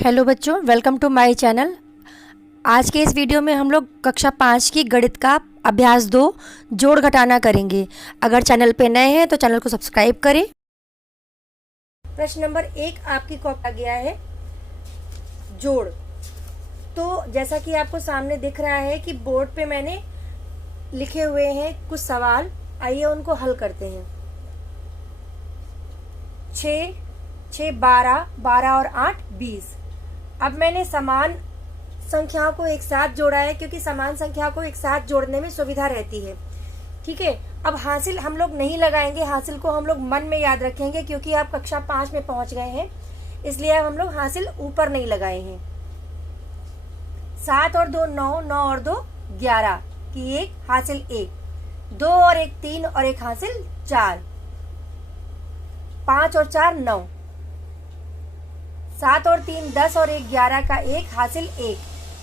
Hello बच्चों, welcome to my channel. आज के इस वीडियो में हम लोग कक्षा 5 की गणित का अभ्यास 2 जोड़ घटाना करेंगे। अगर चैनल पे नए हैं तो चैनल को सब्सक्राइब करें। प्रश्न नंबर 1 आपकी कॉपी आ गया है जोड़। तो जैसा कि आपको सामने दिख रहा है कि बोर्ड पे मैंने लिखे हुए हैं कुछ सवाल, आइए उनको हल करते हैं। 6, 6, 12, 12 और 8, 20। अब मैंने समान संख्याओं को एक साथ जोड़ा है क्योंकि समान संख्या को एक साथ जोड़ने में सुविधा रहती है। ठीक है, अब हासिल हम लोग नहीं लगाएंगे, हासिल को हम लोग मन में याद रखेंगे क्योंकि आप कक्षा 5 में पहुंच गए हैं, इसलिए अब हम लोग हासिल ऊपर नहीं लगाए हैं। 7 और 2 9, 9 और 2 11 की 1 हासिल 1, 2 और 1 3 और 1 हासिल 4, 5 और 4 9, 7 और 3 10 और 1 11 का 1 हासिल 1,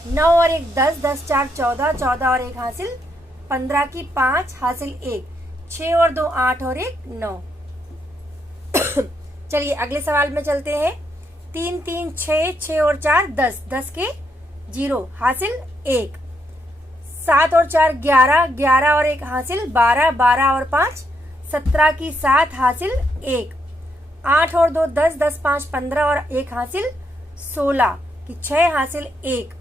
9 और 1 10, 10 4 14, 14 और 1 हासिल 15 की 5 हासिल 1, 6 और 2 8 और 1 9। चलिए अगले सवाल में चलते हैं। 3 3 6, 6 और 4 10, 10 के 0 हासिल 1, 7 और 4 11, 11 और 1 हासिल 12, 12 और 5 17 की 7 हासिल 1, 8 और 2 10, 10 5 15 और 1 हासिल 16 की 6 हासिल 1,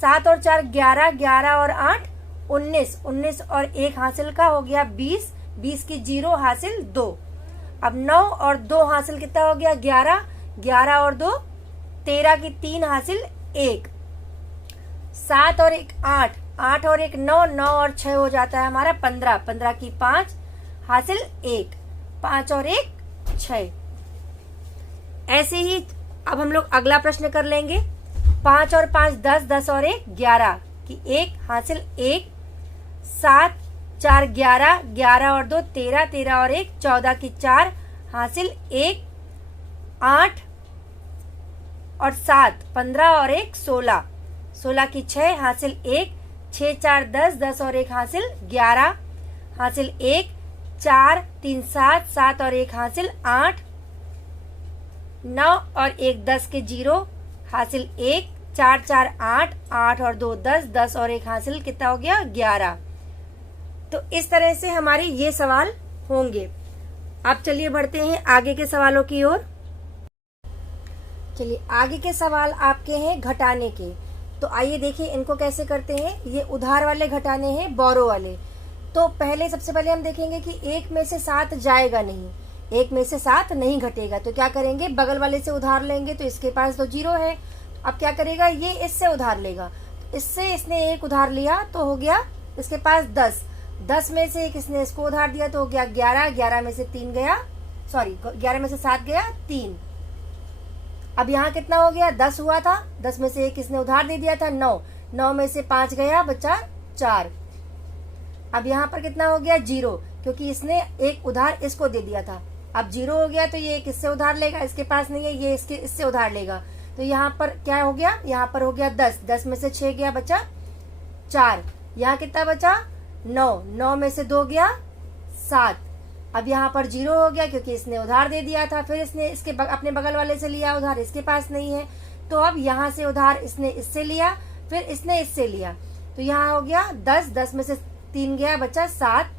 7 और 4 11, 11 और 8 19, 19 और 1 हासिल का हो गया 20, 20 की 0 हासिल 2। अब 9 और 2 हासिल कितना हो गया 11, 11 और 2 13 की 3 हासिल 1, 7 और 1 8, 8 और 1 9, 9 और 6 हो जाता है हमारा 15, 15 की 5 हासिल 1, 5 और 1 6। ऐसे ही अब हम लोग अगला प्रश्न कर लेंगे। 5 और 5 10, 10 और 1 11 की 1 हासिल 1, 7 4 11, 11 और 2 13, 13 और 1 14 की 4 हासिल 1, 8 और 7 15 और 1 16, 16 की 6 हासिल 1, 6 4 10, 10 और 1 हासिल 11 हासिल 1, 4 3 7, 7 और 1 हासिल 8, 9 और 1 10 के 0 हासिल 1, 4 4 8, 8 और 2 10, 10 और 1 हासिल कितना हो गया 11। तो इस तरह से हमारे ये सवाल होंगे। अब चलिए बढ़ते हैं आगे के सवालों की ओर। चलिए आगे के सवाल आपके हैं घटाने के। तो आइए देखिए इनको कैसे करते हैं। ये उधार वाले घटाने हैं, बोरो वाले। तो पहले सबसे पहले हम देखेंगे कि 1 में से 7 जाएगा नहीं, 1 में से 7 नहीं घटेगा। तो क्या करेंगे, बगल वाले से उधार लेंगे। तो इसके पास तो 0 है, अब क्या करेगा, ये इससे उधार लेगा। इससे इसने 1 उधार लिया तो हो गया इसके पास 10, 10 में से 1 इसने इसको उधार दिया तो हो गया 11, 11 में से 3 गया, सॉरी 11 में से 7 गया 3। अब यहाँ कितना हो गया, 10 हुआ था, 10 में से 1 इसने उधार दे दिया था 9, 9 में से 5 गया बचा 4। अब यहाँ पर कितना हो गया 0, क्योंकि इसने 1 उधार इसको दे दिया था। अब 0 हो गया तो ये किससे उधार लेगा, इसके पास नहीं है, ये इससे उधार लेगा। तो यहाँ पर क्या हो गया, यहाँ पर हो गया 10, 10 में से 6 गया बचा 4। यहाँ कितना बचा 9, 9 में से 2 गया 7। अब यहाँ पर 0 हो गया क्योंकि इसने उधार दे दिया था, फिर इसने इसके अपने बगल वाले से लिया उधार, इसके पास नहीं है। तो अब यहाँ से उधार इसने इससे लिया, फिर इसने इससे लिया। तो यहाँ हो गया 10, 10 में से 3 गया बचा 7।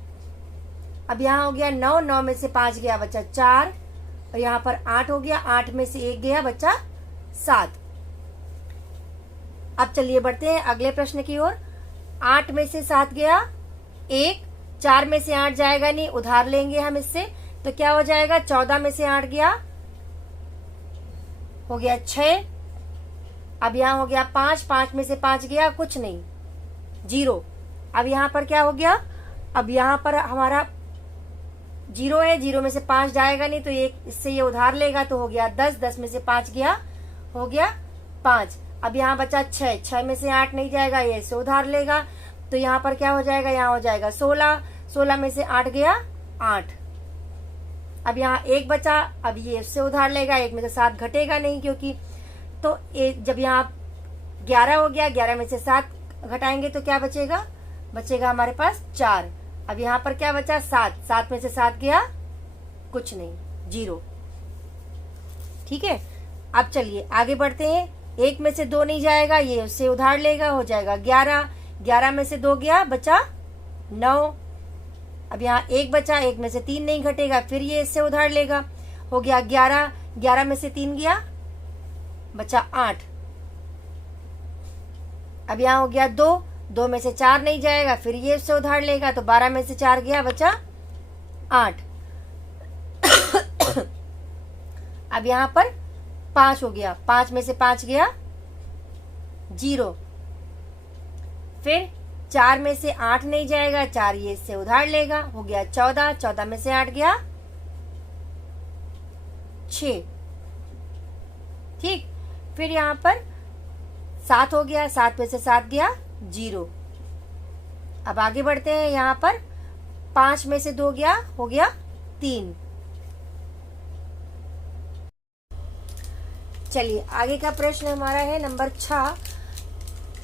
अब यहाँ हो गया 9, 9 में से 5 गया बचा 4, और यहाँ पर 8 हो गया, 8 में से 1 गया बचा 7। अब चलिए बढ़ते हैं अगले प्रश्न की ओर। 8 में से 7 गया 1, 4 में से 8 जाएगा नहीं, उधार लेंगे हम इससे। तो क्या हो जाएगा, 14 में से 8 गया हो गया 6। अब यहाँ हो गया 5, 5 में से 5 गया कुछ नहीं 0। अब यहाँ पर क्या हो गया, अब यहाँ पर हमारा 0 है, 0 में से 5 जाएगा नहीं तो ये इससे ये उधार लेगा तो हो गया 10, 10 में से 5 गया हो गया 5। अब यहाँ बचा 6, 6 में से 8 नहीं जाएगा, ये इससे उधार लेगा। तो यहाँ पर क्या हो जाएगा, यहाँ हो जाएगा 16, 16 में से 8 गया 8। अब यहाँ 1 बचा, अब ये इससे उधार लेगा, 1 में से 7 घटेगा नहीं क्योंकि। तो जब यहाँ 11 हो गया, 11 में से 7 घटाएंगे तो क्या बचेगा, बचेगा हमारे पास 4। अब यहाँ पर क्या बचा 7, 7 में से 7 गया कुछ नहीं 0। ठीक है, अब चलिए आगे बढ़ते हैं। 1 में से 2 नहीं जाएगा, ये उससे उधार लेगा, हो जाएगा 11। 11 में से 2 गया, बचा 9। अब यहाँ 1 बचा, 1 में से 3 नहीं घटेगा, फिर ये इससे उधार लेगा, हो गया 11। 11 में से 3 गया, बचा 8। अब यहाँ हो गया 2। 2 में से 4 नहीं जाएगा, फिर ये इससे उधार लेगा, तो 12 में से 4 गया, बचा 8। अब यहाँ पर 5 हो गया, 5 में से 5 गया 0। फिर 4 में से 8 नहीं जाएगा, 4 ये इससे उधार लेगा, हो गया 14। 14 में से 8 गया 6। ठीक, फिर यहाँ पर 7 हो गया, 7 में से 7 गया 0। अब आगे बढ़ते हैं। यहाँ पर 5 में से 2 गया, हो गया 3। चलिए आगे का प्रश्न हमारा है नंबर 6।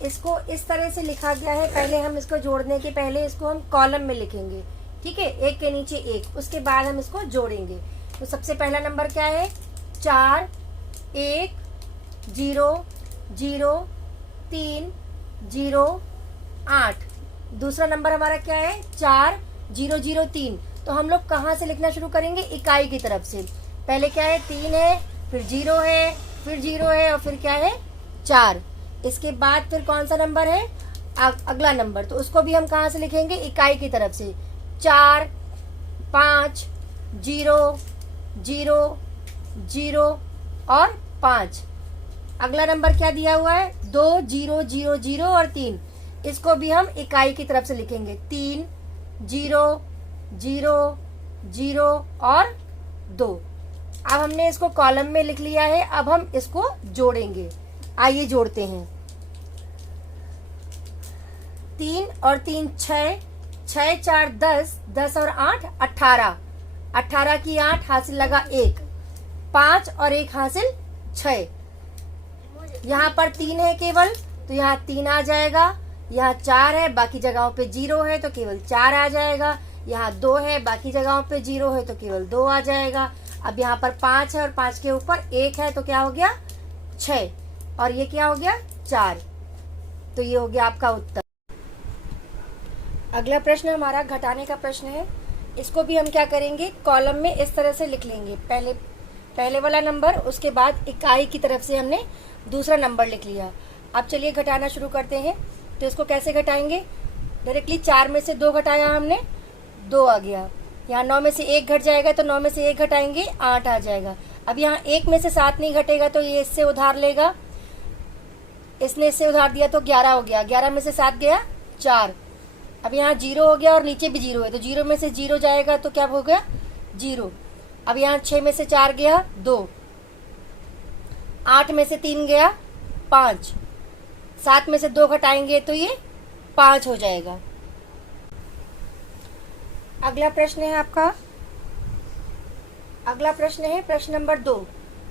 इसको इस तरह से लिखा गया है, पहले हम इसको जोड़ने के पहले इसको हम कॉलम में लिखेंगे, ठीक है, एक के नीचे एक, उसके बाद हम इसको जोड़ेंगे। तो सबसे पहला नंबर क्या है, 4 1 0 0 3 0 8। दूसरा नंबर हमारा क्या है, 4 0 0 3। तो हम लोग कहाँ से लिखना शुरू करेंगे, इकाई की तरफ से। पहले क्या है, 3 है, फिर 0 है, फिर 0 है, और फिर क्या है 4। इसके बाद फिर कौन सा नंबर है, अगला नंबर, तो उसको भी हम कहाँ से लिखेंगे, इकाई की तरफ से। 4 5 0 0 0 और 5। अगला नंबर क्या दिया हुआ है, 2 0 0 0 और 3। इसको भी हम इकाई की तरफ से लिखेंगे, 3 0 0 0 और 2। अब हमने इसको कॉलम में लिख लिया है, अब हम इसको जोड़ेंगे। आइए जोड़ते हैं। 3 और 3 6, 6 4 10, 10 और 8 18, 18 की 8 हासिल लगा 1, 5 और 1 हासिल 6। यहाँ पर 3 है केवल, तो यहाँ 3 आ जाएगा। यहाँ 4 है, बाकी जगहों पे 0 है, तो केवल 4 आ जाएगा। यहाँ 2 है, बाकी जगहों पे 0 है, तो केवल 2 आ जाएगा। अब यहाँ पर 5 है और 5 के ऊपर 1 है, तो क्या हो गया 6, और ये क्या हो गया 4। तो ये हो गया आपका उत्तर। अगला प्रश्न हमारा घटाने का प्रश्न है। इसको भी हम क्या करेंगे, कॉलम में इस तरह से लिख लेंगे। पहले वाला नंबर, उसके बाद इकाई की तरफ से हमने दूसरा नंबर लिख लिया। अब चलिए घटाना शुरू करते हैं। तो इसको कैसे घटाएंगे, डायरेक्टली 4 में से 2 घटाया हमने, 2 आ गया। यहाँ 9 में से 1 घट जाएगा, तो 9 में से 1 घटाएंगे, 8 आ जाएगा। अब यहाँ 1 में से 7 नहीं घटेगा, तो ये इससे उधार लेगा, इसने इससे उधार दिया, तो 11 हो गया। 11 में से 7 गया 4। अब यहाँ 0 हो गया और नीचे भी 0 है, तो 0 में से 0 जाएगा, तो क्या हो गया 0। अब यहाँ 6 में से 4 गया 2, 8 में से 3 गया 5, 7 में से 2 घटाएंगे तो ये 5 हो जाएगा। अगला प्रश्न है आपका, अगला प्रश्न है प्रश्न नंबर 2।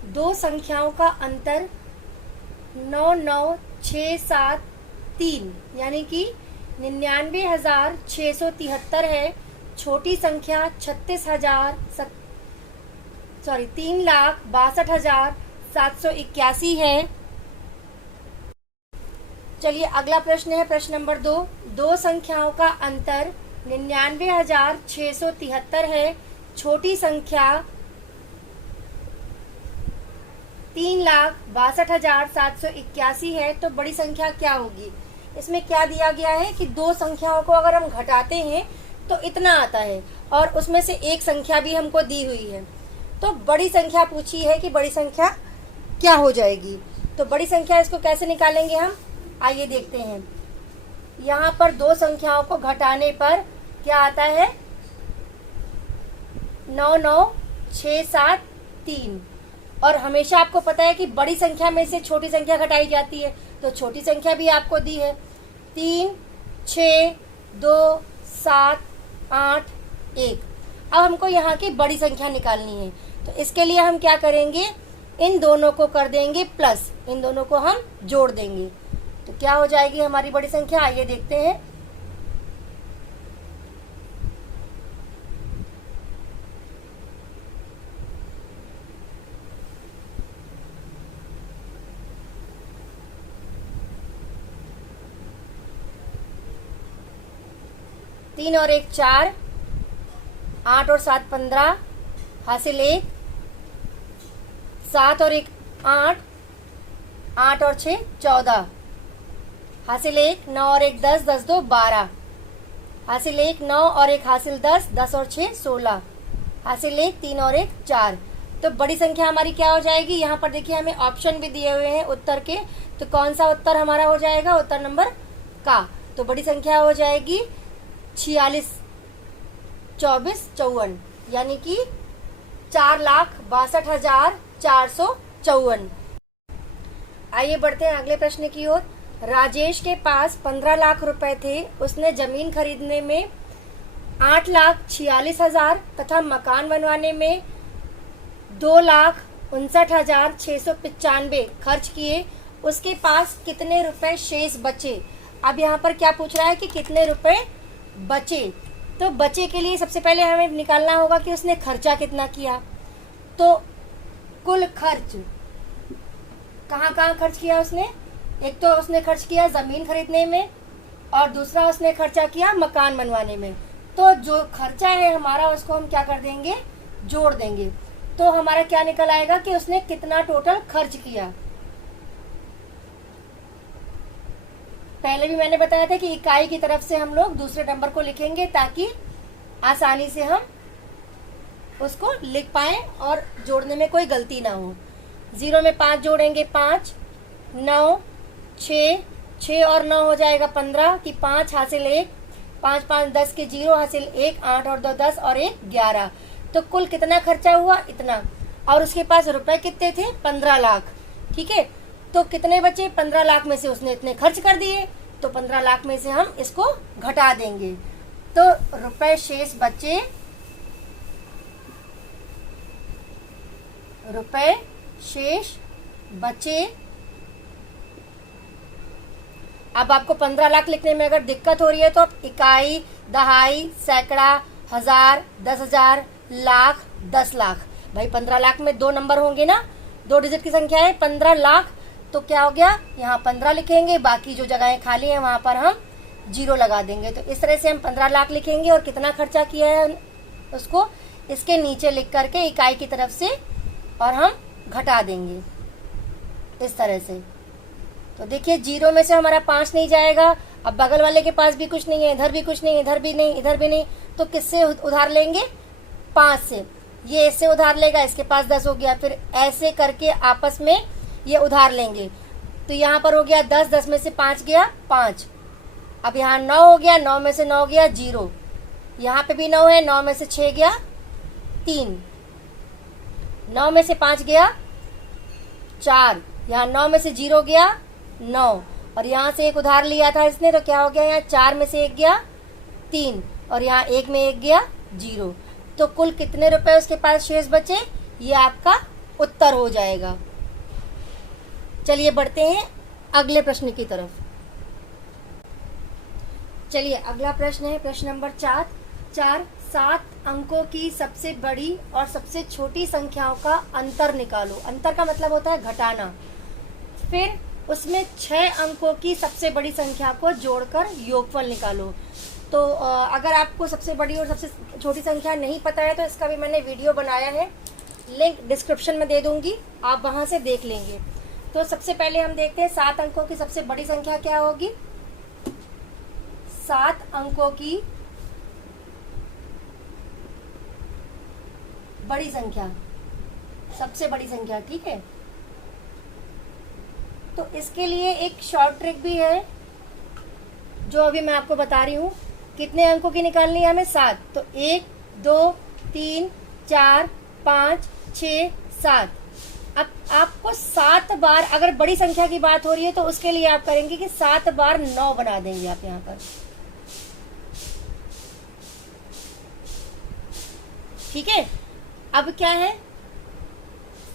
दो संख्याओं का अंतर 9 9 6 7 3 यानी कि 99,673 है। छोटी संख्या 3,62,781 है। चलिए अगला प्रश्न है प्रश्न नंबर 2। दो संख्याओं का अंतर 99,673 है। छोटी संख्या 3,62,781 है। तो बड़ी संख्या क्या होगी? इसमें क्या दिया गया है कि दो संख्याओं को अगर हम घटाते हैं तो इतना आता है और उसमें से एक संख्या भी हमको दी हुई है। तो बड़ी संख्या पूछी है कि बड़ी संख्या क्या हो जाएगी। तो बड़ी संख्या इसको कैसे निकालेंगे हम, आइए देखते हैं। यहाँ पर दो संख्याओं को घटाने पर क्या आता है, 9 9 6 7 3। और हमेशा आपको पता है कि बड़ी संख्या में से छोटी संख्या घटाई जाती है। तो छोटी संख्या भी आपको दी है 3 6 2 7 8 1। अब हमको यहाँ की बड़ी संख्या निकालनी है। तो इसके लिए हम क्या करेंगे, इन दोनों को कर देंगे प्लस, इन दोनों को हम जोड़ देंगे। तो क्या हो जाएगी हमारी बड़ी संख्या, आइए देखते हैं। 3 और 1 4, 8 और 7 15, हासिल 1, 7 और 1 8, 8 और 6 14, हासिल 1, 9 और 1 10, 10 2 12, हासिल 1, 9 और 1 हासिल 10, 10 और 6 16, हासिल 1, 3 और 1 4। तो बड़ी संख्या हमारी क्या हो जाएगी? यहाँ पर देखिए हमें ऑप्शन भी दिए हुए हैं उत्तर के, तो कौन सा उत्तर हमारा हो जाएगा? उत्तर नंबर का। तो बड़ी संख्या हो जाएगी 46 24 54, यानी कि 4,62,454। आइए बढ़ते हैं अगले प्रश्न की ओर। राजेश के पास 15 लाख रुपए थे। उसने जमीन खरीदने में 8,46,000 तथा मकान बनवाने में 2,59,695 खर्च किए। उसके पास कितने रुपए शेष बचे? अब यहाँ पर क्या पूछ रहा है कि कितने रुपए बचे। तो बचे के लिए सबसे पहले हमें निकालना होगा कि उसने खर्चा कितना किया। तो कुल खर्च कहाँ कहाँ खर्च किया उसने? एक तो उसने खर्च किया जमीन खरीदने में और दूसरा उसने खर्चा किया मकान बनवाने में। तो जो खर्चा है हमारा उसको हम क्या कर देंगे? जोड़ देंगे। तो हमारा क्या निकल आएगा कि उसने कितना टोटल खर्च किया। पहले भी मैंने बताया था कि इकाई की तरफ से हम लोग दूसरे नंबर को लिखेंगे ताकि आसानी से हम उसको लिख पाए और जोड़ने में कोई गलती ना हो। 0 में 5 जोड़ेंगे 5, 9, 6, 6 और 9 हो जाएगा 15 की 5 हासिल 1, 5 5 10 के 0 हासिल 1, 8 और 2 10 और 1 11। तो कुल कितना खर्चा हुआ? इतना। और उसके पास रुपए कितने थे? 15 लाख। ठीक है, तो कितने बचे? 15 लाख में से उसने इतने खर्च कर दिए, तो 15 लाख में से हम इसको घटा देंगे। तो रुपए शेष बचे, रुपए शेष बचे। अब आपको 15 लाख लिखने में अगर दिक्कत हो रही है तो आप इकाई, दहाई, सैकड़ा, हजार, 10,000, लाख, 10 लाख। भाई 15 लाख में 2 नंबर होंगे ना, 2 डिजिट की संख्या है 15 लाख। तो क्या हो गया? यहाँ 15 लिखेंगे, बाकी जो जगहें खाली हैं वहां पर हम 0 लगा देंगे। तो इस तरह से हम 15 लाख लिखेंगे और कितना खर्चा किया है उसको इसके नीचे लिख करके इकाई की तरफ से और हम घटा देंगे इस तरह से। तो देखिए 0 में से हमारा 5 नहीं जाएगा। अब बगल वाले के पास भी कुछ नहीं है, इधर भी कुछ नहीं, इधर भी नहीं, इधर भी नहीं, तो किससे उधार लेंगे? 5 से। ये इससे उधार लेगा, इसके पास 10 हो गया, फिर ऐसे करके आपस में ये उधार लेंगे। तो यहाँ पर हो गया 10, 10 में से 5 गया 5। अब यहाँ 9 हो गया, 9 में से 9 गया 0। यहाँ पे भी 9 है, 9 में से 6 गया 3, 9 में से 5 गया 4, यहाँ 9 में से 0 गया 9, और यहाँ से एक उधार लिया था इसने, तो क्या हो गया? यहाँ 4 में से 1 गया 3, और यहाँ 1 में 1 गया 0। तो कुल कितने रुपए उसके पास शेष बचे? ये आपका उत्तर हो जाएगा। चलिए बढ़ते हैं अगले प्रश्न की तरफ। चलिए अगला प्रश्न है प्रश्न नंबर 4। 7 अंकों की सबसे बड़ी और सबसे छोटी संख्याओं का अंतर निकालो। अंतर का मतलब होता है घटाना। फिर उसमें 6 अंकों की सबसे बड़ी संख्या को जोड़कर योगफल निकालो। तो अगर आपको सबसे बड़ी और सबसे छोटी संख्या नहीं पता है तो इसका भी मैंने वीडियो बनाया है, लिंक डिस्क्रिप्शन में दे दूंगी, आप वहां से देख लेंगे। तो सबसे पहले हम देखते हैं 7 अंकों की सबसे बड़ी संख्या क्या होगी। 7 अंकों की बड़ी संख्या, सबसे बड़ी संख्या, ठीक है। तो इसके लिए एक शॉर्ट ट्रिक भी है जो अभी मैं आपको बता रही हूँ। कितने अंकों की निकालनी है हमें? 7। तो 1 2 3 4 5 6 7। अब आपको 7 बार, अगर बड़ी संख्या की बात हो रही है तो उसके लिए आप करेंगे कि 7 बार 9 बना देंगे आप यहाँ पर, ठीक है। अब क्या है?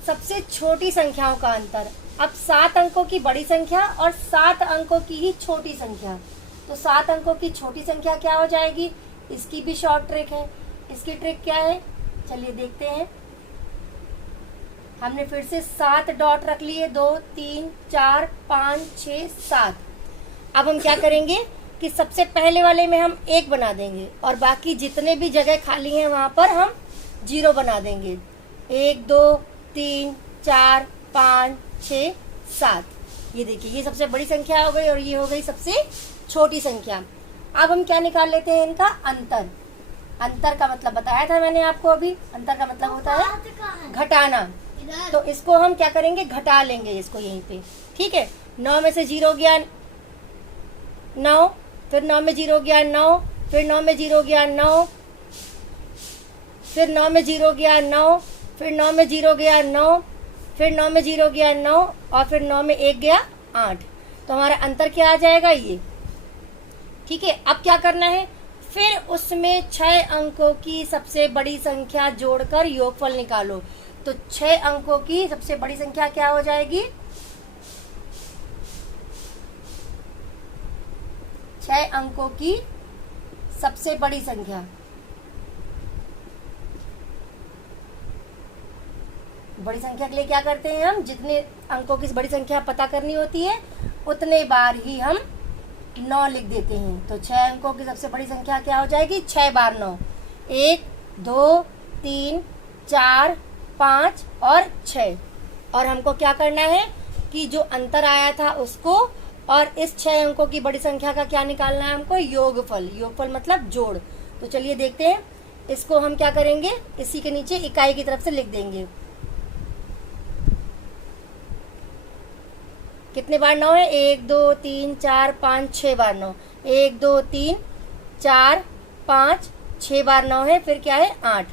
सबसे छोटी संख्याओं का अंतर। अब 7 अंकों की बड़ी संख्या और 7 अंकों की ही छोटी संख्या। तो 7 अंकों की छोटी संख्या क्या हो जाएगी? इसकी भी शॉर्ट ट्रिक है। इसकी ट्रिक क्या है? चलिए देखते हैं। हमने फिर से 7 डॉट रख लिए, 2 3 4 5 6 7। अब हम क्या करेंगे? कि सबसे पहले वाले में हम 1 बना देंगे और बाकी जितने भी जगह खाली हैं वहाँ पर हम 0 बना देंगे। 1 2 3 4 5 6 7। ये देखिए, ये सबसे बड़ी संख्या हो गई और ये हो गई सबसे छोटी संख्या। अब हम क्या निकाल लेते हैं, इनका अंतर। अंतर का मतलब बताया था मैंने आपको अभी। अंतर का मतलब होता है घटाना। तो इसको हम क्या करेंगे, घटा लेंगे इसको यहीं पे। ठीक है, 9 में से 0 गया 9, फिर 9 में 0 गया 9, फिर 9 में 0 गया 9, फिर 9 में 0 गया 9, फिर 9 में 0 गया 9, फिर 9 में 0 गया 9 और फिर 9 में 1 गया 8। तो हमारा अंतर क्या आ जाएगा, ये। ठीक है, अब क्या करना है, फिर उसमें 6 अंकों की सबसे बड़ी संख्या जोड़कर योगफल निकालो। तो 6 अंकों की सबसे बड़ी संख्या क्या हो जाएगी, 6 अंकों की सबसे बड़ी संख्या। बड़ी संख्या के लिए क्या करते हैं हम, जितने अंकों की बड़ी संख्या पता करनी होती है उतने बार ही हम 9 लिख देते हैं। तो 6 अंकों की सबसे बड़ी संख्या क्या हो जाएगी, 6 बार 9। 1 2 3 4 5 और 6। और हमको क्या करना है कि जो अंतर आया था उसको और इस 6 अंकों की बड़ी संख्या का क्या निकालना है हमको, योगफल। योगफल मतलब जोड़। तो चलिए देखते हैं, इसको हम क्या करेंगे, इसी के नीचे इकाई की तरफ से लिख देंगे। कितने बार 9 है, 1 2 3 4 5 6 बार 9। 1 2 3 4 5 6 बार 9 है, फिर क्या है 8।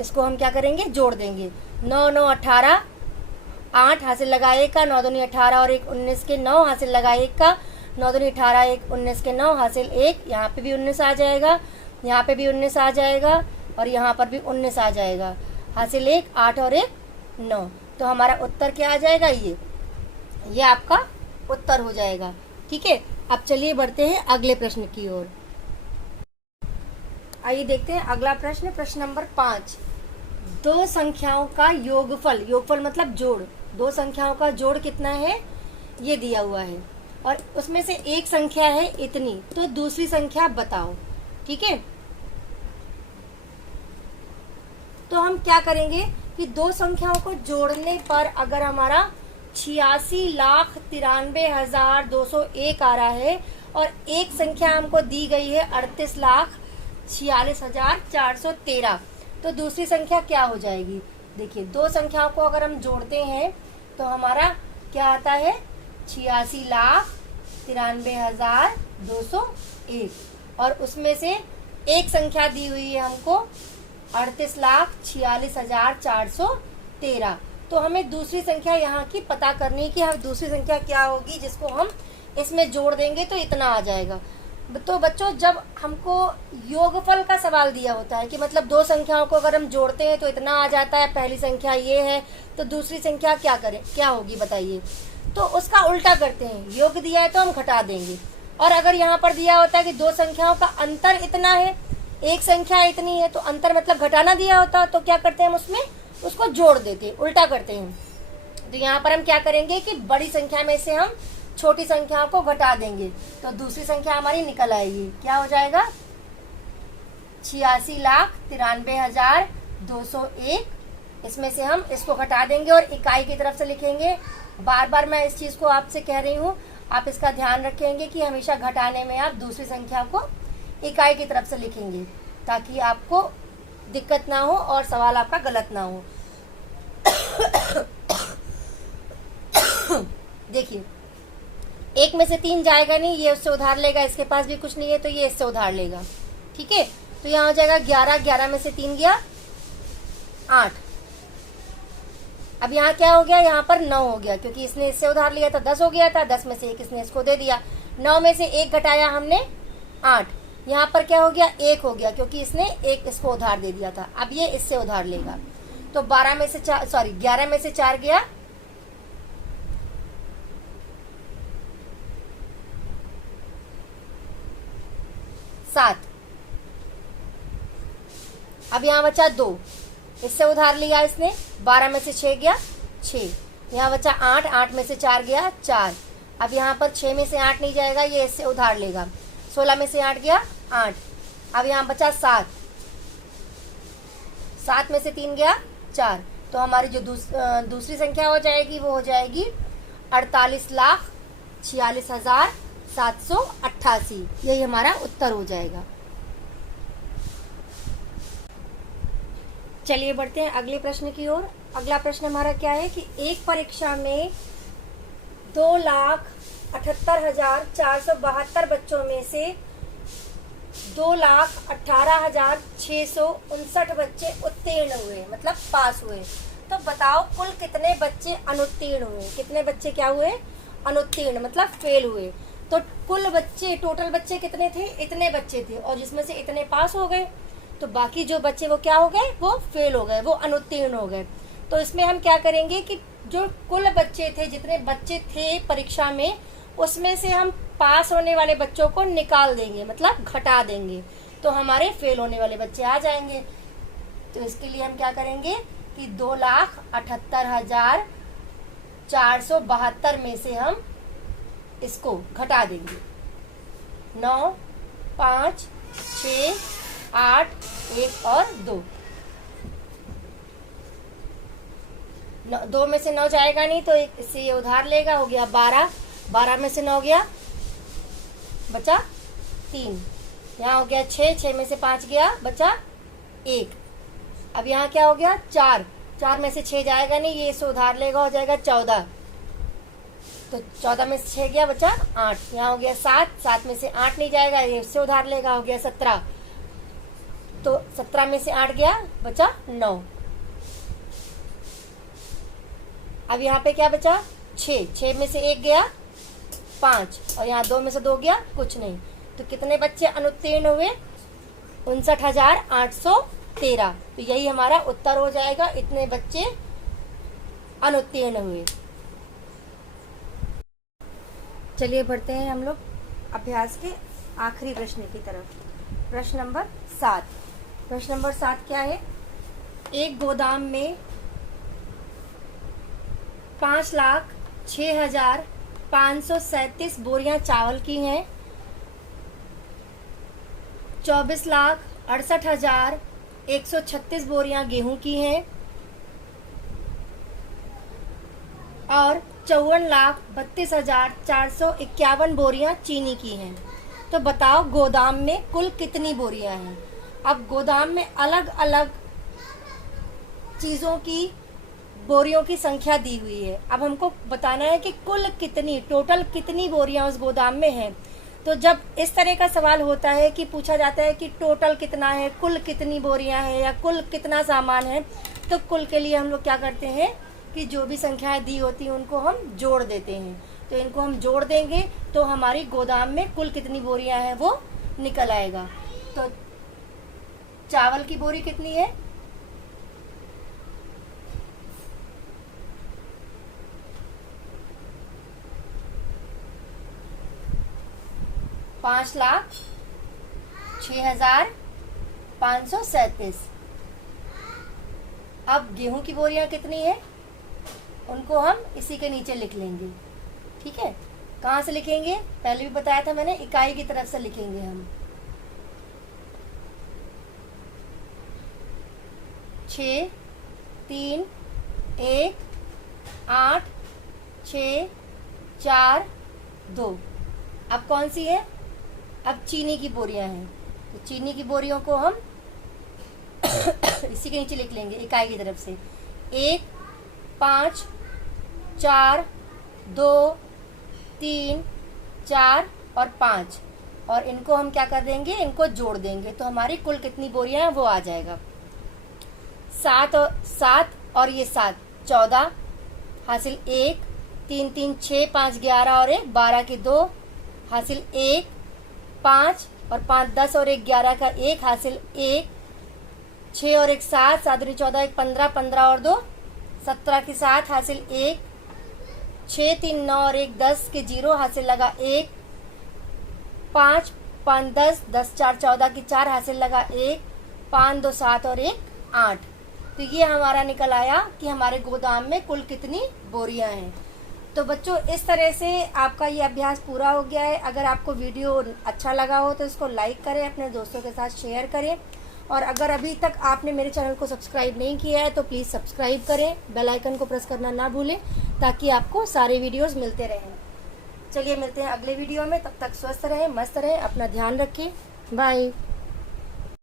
इसको हम क्या करेंगे, जोड़ देंगे। 9 9 18, 8 हासिल लगा 1 का, 9 दूनी 18 और 1 19 के 9 हासिल लगा 1 का, 9 दूनी 18 1 19 के 9 हासिल 1। यहाँ पे भी 19 आ जाएगा, यहाँ पे भी 19 आ जाएगा और यहाँ पर भी 19 आ जाएगा। हासिल 1 8 और 1 9। तो हमारा उत्तर क्या आ जाएगा, ये आपका उत्तर हो जाएगा। ठीक है, अब चलिए बढ़ते हैं अगले प्रश्न की ओर। आइए देखते हैं अगला प्रश्न, प्रश्न नंबर 5। दो संख्याओं का योगफल, योगफल मतलब जोड़, दो संख्याओं का जोड़ कितना है ये दिया हुआ है और उसमें से एक संख्या है इतनी, तो दूसरी संख्या बताओ। ठीक है, तो हम क्या करेंगे कि दो संख्याओं को जोड़ने पर अगर हमारा 86,93,201 आ रहा है और एक संख्या हमको दी गई है 38,46,413, तो दूसरी संख्या क्या हो जाएगी। देखिए, दो संख्याओं को अगर हम जोड़ते हैं तो हमारा क्या आता है, 86,93,201 और उसमें से एक संख्या दी हुई है हमको 38,46,413। तो हमें दूसरी संख्या यहाँ की पता करनी है कि हम दूसरी संख्या क्या होगी जिसको हम इसमें जोड़ देंगे तो इतना आ जाएगा। तो बच्चों, जब हमको योगफल का सवाल दिया होता है कि मतलब दो संख्याओं को अगर हम जोड़ते हैं तो इतना आ जाता है, पहली संख्या ये है तो दूसरी संख्या क्या करें, क्या होगी बताइए। तो उसका उल्टा करते हैं, योग दिया है तो हम घटा देंगे। और अगर यहाँ पर दिया होता है कि दो संख्याओं का अंतर इतना है, एक संख्या इतनी है, तो अंतर मतलब घटाना दिया होता, तो क्या करते हैं हम उसमें उसको जोड़ देते हैं, उल्टा करते हैं। तो यहाँ पर हम क्या करेंगे कि बड़ी संख्या में से हम छोटी संख्याओं को घटा देंगे तो दूसरी संख्या हमारी निकल आएगी। क्या हो जाएगा, 86,93,201। इसमें से हम इसको घटा देंगे और इकाई की तरफ से लिखेंगे। बार बार मैं इस चीज को आपसे कह रही हूँ, आप इसका ध्यान रखेंगे कि हमेशा घटाने में आप दूसरी संख्या को इकाई की तरफ से लिखेंगे ताकि आपको दिक्कत ना हो और सवाल आपका गलत ना हो। देखिए, एक में से 3 जाएगा नहीं, ये उससे उधार लेगा, इसके पास भी कुछ नहीं है तो ये इससे उधार लेगा। ठीक है, तो यहाँ हो जाएगा 11, 11 में से 3 गया 8। अब यहाँ क्या हो गया, यहाँ पर 9 हो गया क्योंकि इसने इससे उधार लिया था, 10 हो गया था, 10 में से 1 इसने इसको दे दिया। 9 में से 1 घटाया हमने 8, यहाँ पर क्या हो गया, 1 हो गया क्योंकि इसने 1 इसको उधार दे दिया था। अब ये इससे उधार लेगा तो 11 में से 4 गया 7। अब यहाँ बचा 2, इससे उधार लिया इसने, 12 में से 6 गया 6। यहाँ बचा 8, 8 में से 4 गया 4। अब यहाँ पर 6 में से 8 नहीं जाएगा, ये इससे उधार लेगा। 16 में से 8 गया 8। अब यहाँ बचा 7, 7 में से 3 गया 4। तो हमारी जो दूसरी संख्या हो जाएगी वो हो जाएगी 48,46,788। यही हमारा उत्तर हो जाएगा। चलिए बढ़ते हैं अगले प्रश्न की ओर। अगला प्रश्न हमारा क्या है कि एक परीक्षा में 2,78,472 बच्चों में से 2,18,659 बच्चे उत्तीर्ण हुए, मतलब पास हुए। तो बताओ कुल कितने बच्चे अनुत्तीर्ण हुए। कितने बच्चे क्या हुए? अनुत्तीर्ण, मतलब फेल हुए। तो कुल बच्चे, टोटल बच्चे कितने थे? इतने बच्चे थे, और जिसमें से इतने पास हो गए, तो बाकी जो बच्चे वो क्या हो गए? वो फेल हो गए, वो अनुत्तीर्ण हो गए। तो इसमें हम क्या करेंगे कि जो कुल बच्चे थे, जितने बच्चे थे परीक्षा में, उसमें से हम पास होने वाले बच्चों को निकाल देंगे, मतलब घटा देंगे, तो हमारे फेल होने वाले बच्चे आ जाएंगे। तो इसके लिए हम क्या करेंगे कि 2,78,472 में से हम इसको घटा देंगे। 9, 5, 6, 8, 1 और 2। 2 में से 9 जाएगा नहीं, तो इससे ये उधार लेगा, हो गया 12। 12 में से 9 गया, बचा 3। यहाँ हो गया 6, 6 में से 5 गया, बचा 1। अब यहाँ क्या हो गया? 4। 4 में से 6 जाएगा नहीं, ये इससे उधार लेगा, हो जाएगा 14। तो 14 में से 6 गया, बचा 8। यहाँ हो गया 7। 7 में से 8 नहीं जाएगा, ये इससे उधार लेगा, हो गया 17। तो 17 में से 8 गया, बचा 9। अब यहाँ पे क्या बचा? 6। 6 में से 1 गया, 5, और यहाँ 2 में से 2 गया, कुछ नहीं। तो कितने बच्चे अनुत्तीर्ण हुए? 59,813। तो यही हमारा उत्तर हो जाएगा, इतने बच्चे अनुत्तीर्ण हुए। चलिए बढ़ते हैं हम लोग अभ्यास के आखिरी प्रश्न की तरफ। प्रश्न नंबर 7। प्रश्न नंबर 7 क्या है? एक गोदाम में 5,06,537 बोरियां चावल की हैं, 24,68,136 बोरियां गेहूं की हैं, और 54,32,451 बोरियां चीनी की हैं। तो बताओ गोदाम में कुल कितनी बोरियां हैं। अब गोदाम में अलग अलग चीजों की बोरियों की संख्या दी हुई है। अब हमको बताना है कि कुल कितनी, टोटल कितनी बोरियां उस गोदाम में हैं। तो जब इस तरह का सवाल होता है कि पूछा जाता है कि टोटल कितना है, कुल कितनी बोरियां हैं, या कुल कितना सामान है, तो कुल के लिए हम लोग क्या करते हैं कि जो भी संख्याएं दी होती हैं उनको हम जोड़ देते हैं। तो इनको हम जोड़ देंगे तो हमारी गोदाम में कुल कितनी बोरियां हैं वो निकल आएगा। तो चावल की बोरी कितनी है? 5,06,537। अब गेहूं की बोरियां कितनी है उनको हम इसी के नीचे लिख लेंगे। ठीक है, कहाँ से लिखेंगे? पहले भी बताया था मैंने, इकाई की तरफ से लिखेंगे हम। 6, 3, 1, 8, 6, 4, 2। अब कौन सी है? अब चीनी की बोरियां हैं, तो चीनी की बोरियों को हम इसी के नीचे लिख लेंगे इकाई की तरफ से। 1, 5, 4, 2, 3, 4 और 5, और इनको हम क्या कर देंगे? इनको जोड़ देंगे तो हमारी कुल कितनी बोरियां हैं वो आ जाएगा। 7 और ये 7, 14 हासिल 1, 3, 3, 6, 5, 11 और 1, 12 की 2 हासिल 1, 5 और 5, 10 और 1, 11 का 1 हासिल 1, 6 और 1, 7, 7 और 14, 1, 15, 15 और 2, 17 की 7 हासिल 1, 6, 3, 9 और 1, 10 के 0 हासिल लगा 1, 5, 5, 10, 10, 4, 14 की 4 हासिल लगा 1, 5, 2, 7 और 1, 8। तो ये हमारा निकल आया कि हमारे गोदाम में कुल कितनी बोरियां हैं। तो बच्चों इस तरह से आपका ये अभ्यास पूरा हो गया है। अगर आपको वीडियो अच्छा लगा हो तो इसको लाइक करें, अपने दोस्तों के साथ शेयर करें, और अगर अभी तक आपने मेरे चैनल को सब्सक्राइब नहीं किया है तो प्लीज़ सब्सक्राइब करें, बेल आइकन को प्रेस करना ना भूलें ताकि आपको सारे वीडियोस मिलते रहें। चलिए मिलते हैं अगले वीडियो में, तब तक स्वस्थ रहें, मस्त रहें, अपना ध्यान रखें, बाय।